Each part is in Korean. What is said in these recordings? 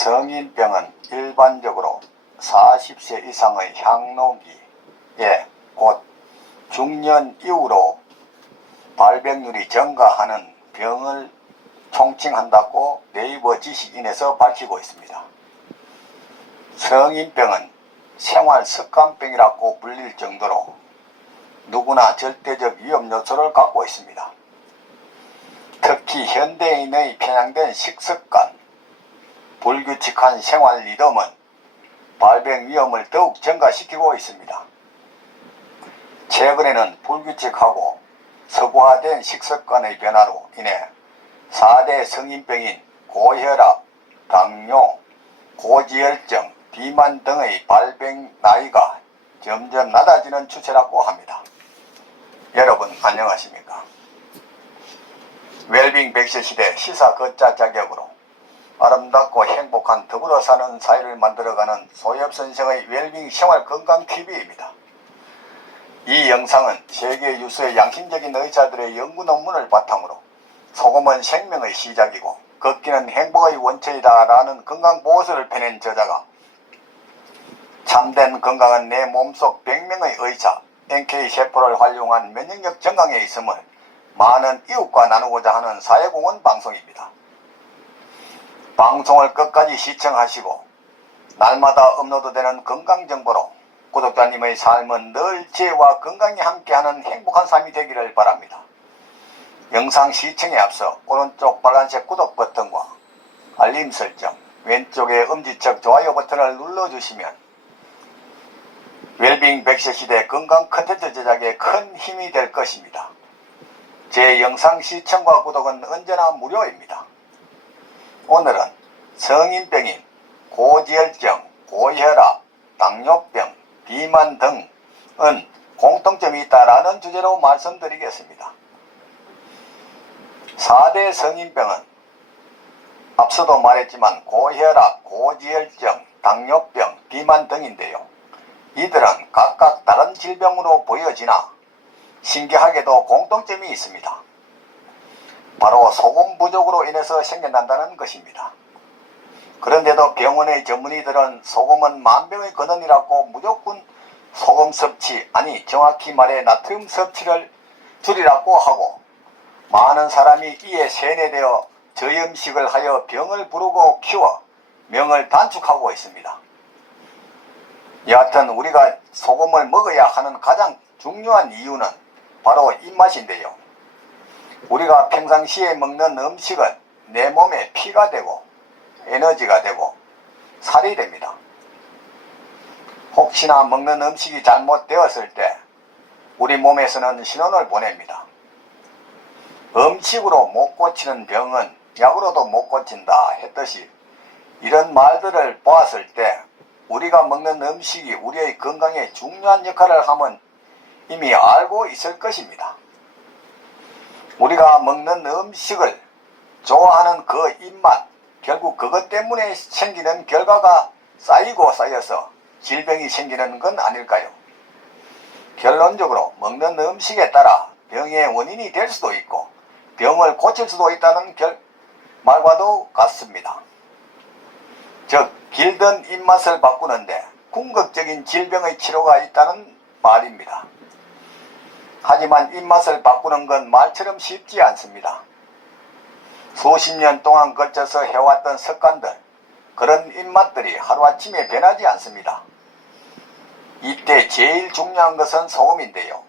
성인병은 일반적으로 40세 이상의 향노기에 곧 중년 이후로 발병률이 증가하는 병을 총칭한다고 네이버 지식인에서 밝히고 있습니다. 성인병은 생활습관병이라고 불릴 정도로 누구나 절대적 위험 요소를 갖고 있습니다. 특히 현대인의 편향된 식습관, 불규칙한 생활 리듬은 발병 위험을 더욱 증가시키고 있습니다. 최근에는 불규칙하고 서구화된 식습관의 변화로 인해 4대 성인병인 고혈압, 당뇨, 고지혈증, 비만 등의 발병 나이가 점점 낮아지는 추세라고 합니다. 여러분 안녕하십니까? 웰빙 100세 시대 시사 걷자 자격으로 아름답고 행복한 더불어 사는 사회를 만들어가는 소엽선생의 웰빙 생활건강TV입니다. 이 영상은 세계 유수의 양심적인 의사들의 연구 논문을 바탕으로 소금은 생명의 시작이고 걷기는 행복의 원천이다 라는 건강보고서를 펴낸 저자가 참된 건강은 내 몸속 100명의 의사 NK세포를 활용한 면역력 증강에 있음을 많은 이웃과 나누고자 하는 사회공헌 방송입니다. 방송을 끝까지 시청하시고 날마다 업로드되는 건강정보로 구독자님의 삶은 늘 지혜와 건강이 함께하는 행복한 삶이 되기를 바랍니다. 영상 시청에 앞서 오른쪽 빨간색 구독 버튼과 알림 설정, 왼쪽의 엄지척 좋아요 버튼을 눌러주시면 웰빙 100세 시대 건강 컨텐츠 제작에 큰 힘이 될 것입니다. 제 영상 시청과 구독은 언제나 무료입니다. 오늘은 성인병인 고지혈증, 고혈압, 당뇨병, 비만 등은 공통점이 있다라는 주제로 말씀드리겠습니다. 4대 성인병은 앞서도 말했지만 고혈압, 고지혈증, 당뇨병, 비만 등인데요. 이들은 각각 다른 질병으로 보여지나 신기하게도 공통점이 있습니다. 바로 소금 부족으로 인해서 생겨난다는 것입니다. 그런데도 병원의 전문의들은 소금은 만병의 근원이라고 무조건 소금 섭취, 아니 정확히 말해 나트륨 섭취를 줄이라고 하고 많은 사람이 이에 세뇌되어 저염식을 하여 병을 부르고 키워 명을 단축하고 있습니다. 여하튼 우리가 소금을 먹어야 하는 가장 중요한 이유는 바로 입맛인데요. 우리가 평상시에 먹는 음식은 내 몸에 피가 되고 에너지가 되고 살이 됩니다. 혹시나 먹는 음식이 잘못되었을 때 우리 몸에서는 신호를 보냅니다. 음식으로 못 고치는 병은 약으로도 못 고친다 했듯이 이런 말들을 보았을 때 우리가 먹는 음식이 우리의 건강에 중요한 역할을 하면 이미 알고 있을 것입니다. 우리가 먹는 음식을 좋아하는 그 입맛, 결국 그것 때문에 생기는 결과가 쌓이고 쌓여서 질병이 생기는 건 아닐까요? 결론적으로 먹는 음식에 따라 병의 원인이 될 수도 있고 병을 고칠 수도 있다는 말과도 같습니다. 즉 길든 입맛을 바꾸는데 궁극적인 질병의 치료가 있다는 말입니다. 하지만 입맛을 바꾸는 건 말처럼 쉽지 않습니다. 수십 년 동안 걸쳐서 해왔던 습관들, 그런 입맛들이 하루아침에 변하지 않습니다. 이때 제일 중요한 것은 소금인데요.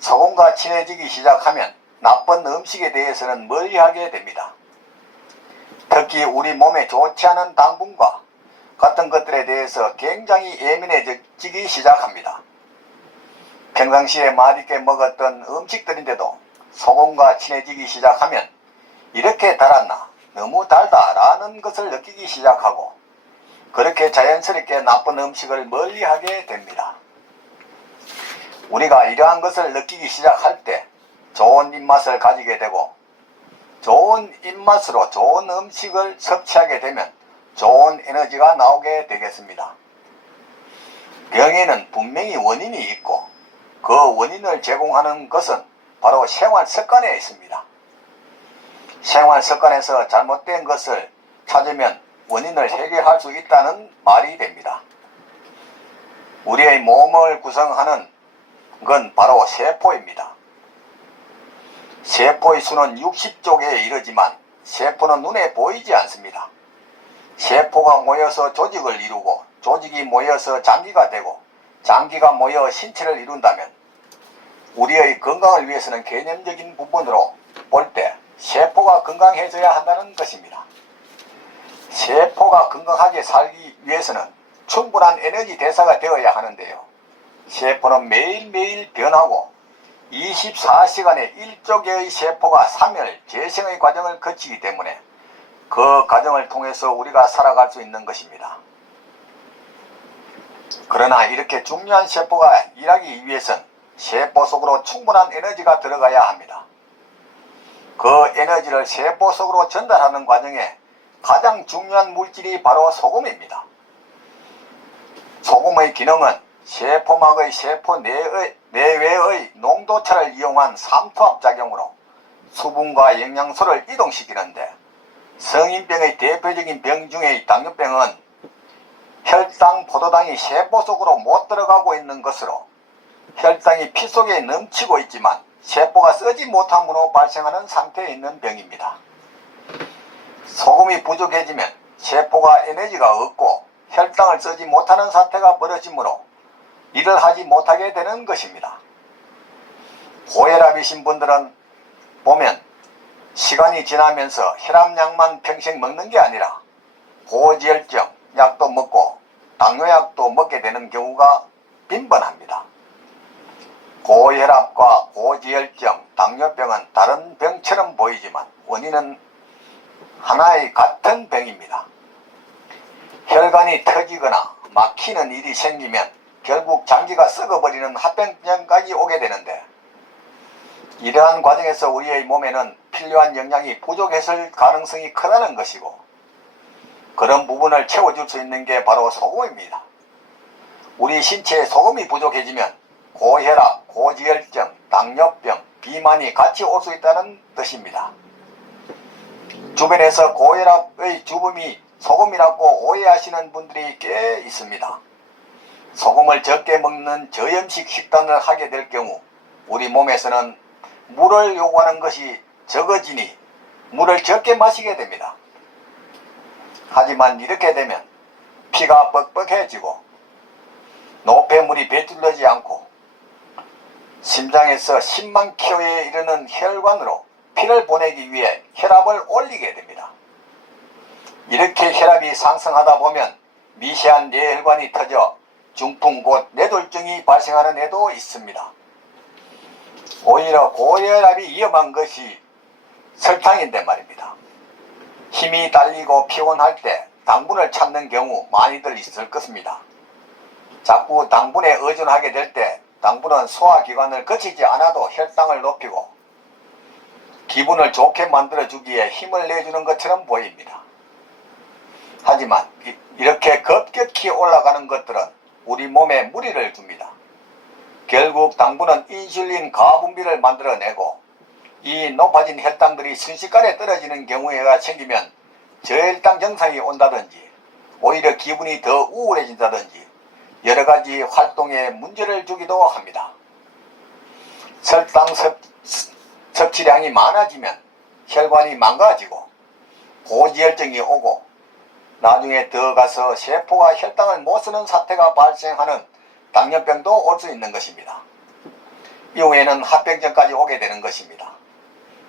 소금과 친해지기 시작하면 나쁜 음식에 대해서는 멀리하게 됩니다. 특히 우리 몸에 좋지 않은 당분과 같은 것들에 대해서 굉장히 예민해지기 시작합니다. 평상시에 맛있게 먹었던 음식들인데도 소금과 친해지기 시작하면 이렇게 달았나, 너무 달다라는 것을 느끼기 시작하고 그렇게 자연스럽게 나쁜 음식을 멀리하게 됩니다. 우리가 이러한 것을 느끼기 시작할 때 좋은 입맛을 가지게 되고 좋은 입맛으로 좋은 음식을 섭취하게 되면 좋은 에너지가 나오게 되겠습니다. 병에는 분명히 원인이 있고 그 원인을 제공하는 것은 바로 생활 습관에 있습니다. 생활 습관에서 잘못된 것을 찾으면 원인을 해결할 수 있다는 말이 됩니다. 우리의 몸을 구성하는 건 바로 세포입니다. 세포의 수는 60쪽에 이르지만 세포는 눈에 보이지 않습니다. 세포가 모여서 조직을 이루고 조직이 모여서 장기가 되고 장기가 모여 신체를 이룬다면 우리의 건강을 위해서는 개념적인 부분으로 볼 때 세포가 건강해져야 한다는 것입니다. 세포가 건강하게 살기 위해서는 충분한 에너지 대사가 되어야 하는데요. 세포는 매일매일 변하고 24시간에 1조개의 세포가 3일 재생의 과정을 거치기 때문에 그 과정을 통해서 우리가 살아갈 수 있는 것입니다. 그러나 이렇게 중요한 세포가 일하기 위해선 세포 속으로 충분한 에너지가 들어가야 합니다. 그 에너지를 세포 속으로 전달하는 과정에 가장 중요한 물질이 바로 소금입니다. 소금의 기능은 세포막의 세포 내외의 농도차를 이용한 삼투압작용으로 수분과 영양소를 이동시키는데, 성인병의 대표적인 병 중의 당뇨병은 혈당, 포도당이 세포 속으로 못 들어가고 있는 것으로 혈당이 피 속에 넘치고 있지만 세포가 쓰지 못함으로 발생하는 상태에 있는 병입니다. 소금이 부족해지면 세포가 에너지가 없고 혈당을 쓰지 못하는 사태가 벌어지므로 일을 하지 못하게 되는 것입니다. 고혈압이신 분들은 보면 시간이 지나면서 혈압약만 평생 먹는 게 아니라 고지혈증 약도 먹고 당뇨약도 먹게 되는 경우가 빈번합니다. 고혈압과 고지혈증, 당뇨병은 다른 병처럼 보이지만 원인은 하나의 같은 병입니다. 혈관이 터지거나 막히는 일이 생기면 결국 장기가 썩어버리는 합병증까지 오게 되는데, 이러한 과정에서 우리의 몸에는 필요한 영양이 부족했을 가능성이 크다는 것이고, 그런 부분을 채워줄 수 있는 게 바로 소금입니다. 우리 신체에 소금이 부족해지면 고혈압, 고지혈증, 당뇨병, 비만이 같이 올 수 있다는 뜻입니다. 주변에서 고혈압의 주범이 소금이라고 오해하시는 분들이 꽤 있습니다. 소금을 적게 먹는 저염식 식단을 하게 될 경우 우리 몸에서는 물을 요구하는 것이 적어지니 물을 적게 마시게 됩니다. 하지만 이렇게 되면 피가 뻑뻑해지고 노폐물이 배출되지 않고 심장에서 10만 킬로에 이르는 혈관으로 피를 보내기 위해 혈압을 올리게 됩니다. 이렇게 혈압이 상승하다 보면 미세한 뇌혈관이 터져 중풍 곧 뇌졸중이 발생하는 애도 있습니다. 오히려 고혈압이 위험한 것이 설탕인데 말입니다. 힘이 딸리고 피곤할 때 당분을 찾는 경우 많이들 있을 것입니다. 자꾸 당분에 의존하게 될 때 당분은 소화기관을 거치지 않아도 혈당을 높이고 기분을 좋게 만들어주기에 힘을 내주는 것처럼 보입니다. 하지만 이렇게 급격히 올라가는 것들은 우리 몸에 무리를 줍니다. 결국 당분은 인슐린 가분비를 만들어내고 이 높아진 혈당들이 순식간에 떨어지는 경우가 생기면 저혈당 증상이 온다든지 오히려 기분이 더 우울해진다든지 여러가지 활동에 문제를 주기도 합니다. 설탕 섭취량이 많아지면 혈관이 망가지고 고지혈증이 오고 나중에 더 가서 세포가 혈당을 못 쓰는 사태가 발생하는 당뇨병도 올 수 있는 것입니다. 이후에는 합병증까지 오게 되는 것입니다.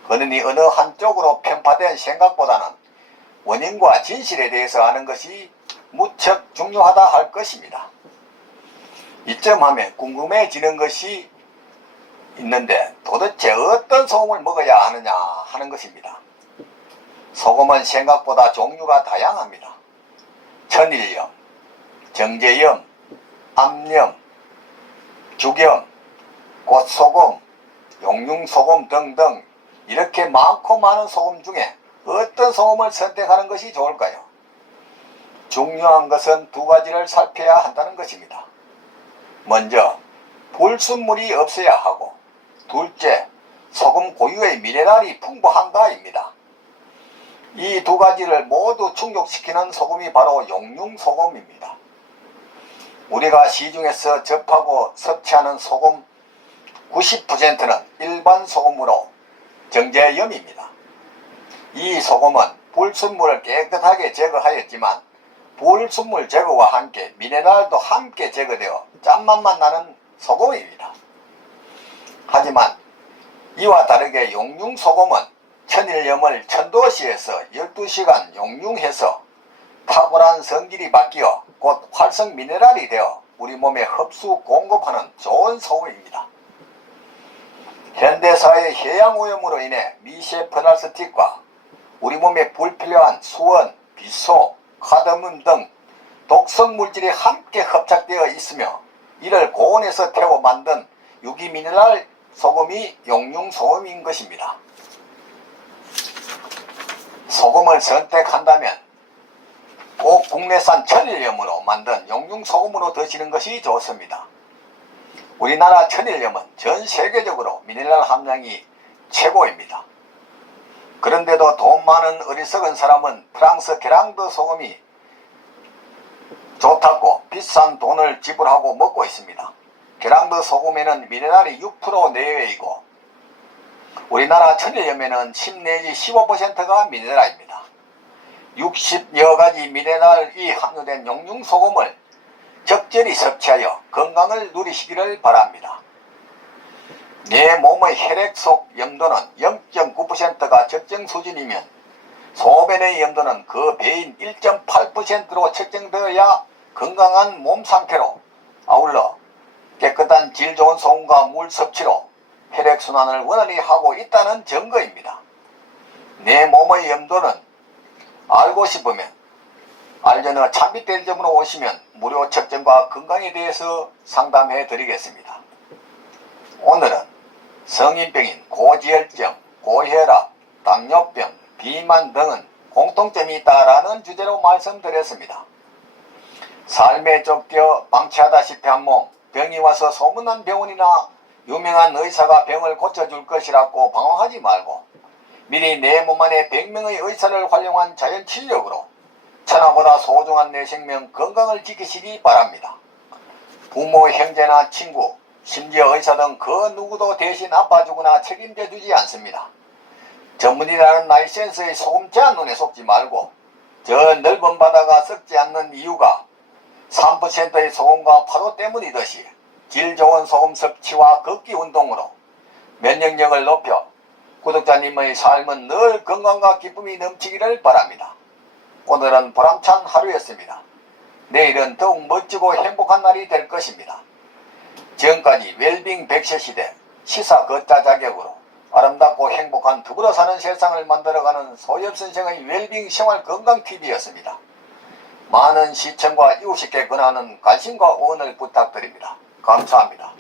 그러니 어느 한쪽으로 편파된 생각보다는 원인과 진실에 대해서 아는 것이 무척 중요하다 할 것입니다. 이쯤 하면 궁금해지는 것이 있는데 도대체 어떤 소금을 먹어야 하느냐 하는 것입니다. 소금은 생각보다 종류가 다양합니다. 천일염, 정제염, 암염, 죽염, 꽃소금, 용융소금 등등 이렇게 많고 많은 소금 중에 어떤 소금을 선택하는 것이 좋을까요? 중요한 것은 두 가지를 살펴야 한다는 것입니다. 먼저 불순물이 없어야 하고 둘째 소금 고유의 미네랄이 풍부한가입니다. 이 두 가지를 모두 충족시키는 소금이 바로 용융소금입니다. 우리가 시중에서 접하고 섭취하는 소금 90%는 일반 소금으로 정제염입니다. 이 소금은 불순물을 깨끗하게 제거하였지만 불순물 제거와 함께 미네랄도 함께 제거되어 짠맛만 나는 소금입니다. 하지만 이와 다르게 용융소금은 천일염을 천도시에서 12시간 용융해서 탁월한 성질이 바뀌어 곧 활성 미네랄이 되어 우리 몸에 흡수 공급하는 좋은 소금입니다. 현대사회의 해양오염으로 인해 미세 플라스틱과 우리 몸에 불필요한 수원, 비소, 카드뮴 등 독성 물질이 함께 hợp착되어 있으며 이를 고온에서 태워 만든 유기미네랄 소금이 용융소금인 것입니다. 소금을 선택한다면 꼭 국내산 천일염으로 만든 용융소금으로 드시는 것이 좋습니다. 우리나라 천일염은 전 세계적으로 미네랄 함량이 최고입니다. 그런데도 돈 많은 어리석은 사람은 프랑스 게랑드 소금이 좋다고 비싼 돈을 지불하고 먹고 있습니다. 게랑드 소금에는 미네랄이 6% 내외이고 우리나라 천일염에는 10 내지 15%가 미네랄입니다. 60여 가지 미네랄이 함유된 용융소금을 적절히 섭취하여 건강을 누리시기를 바랍니다. 내 몸의 혈액 속 염도는 0.9%가 적정 수준이면 소변의 염도는 그 배인 1.8%로 측정되어야 건강한 몸 상태로 아울러 깨끗한 질 좋은 소금과 물 섭취로 혈액순환을 원활히 하고 있다는 증거입니다. 내 몸의 염도는 알고 싶으면 알전어 참빛대리점으로 오시면 무료 측정과 건강에 대해서 상담해 드리겠습니다. 오늘은 성인병인 고지혈증, 고혈압, 당뇨병, 비만 등은 공통점이 있다라는 주제로 말씀드렸습니다. 삶에 쫓겨 방치하다시피 한 몸, 병이 와서 소문난 병원이나 유명한 의사가 병을 고쳐줄 것이라고 방황하지 말고 미리 내 몸 안에 100명의 의사를 활용한 자연치료력으로 천하보다 소중한 내 생명 건강을 지키시기 바랍니다. 부모, 형제나 친구, 심지어 의사 등 그 누구도 대신 아파주거나 책임져 주지 않습니다. 전문이라는 라이센스의 소금 제한 눈에 속지 말고 저 넓은 바다가 썩지 않는 이유가 3%의 소금과 파도 때문이듯이 질 좋은 소금 섭취와 걷기 운동으로 면역력을 높여 구독자님의 삶은 늘 건강과 기쁨이 넘치기를 바랍니다. 오늘은 보람찬 하루였습니다. 내일은 더욱 멋지고 행복한 날이 될 것입니다. 지금까지 웰빙 100세 시대 시사 걷자 자격으로 아름답고 행복한 더불어 사는 세상을 만들어가는 소엽선생의 웰빙 생활 건강TV였습니다. 많은 시청과 이웃에게 권하는 관심과 응원을 부탁드립니다. 감사합니다.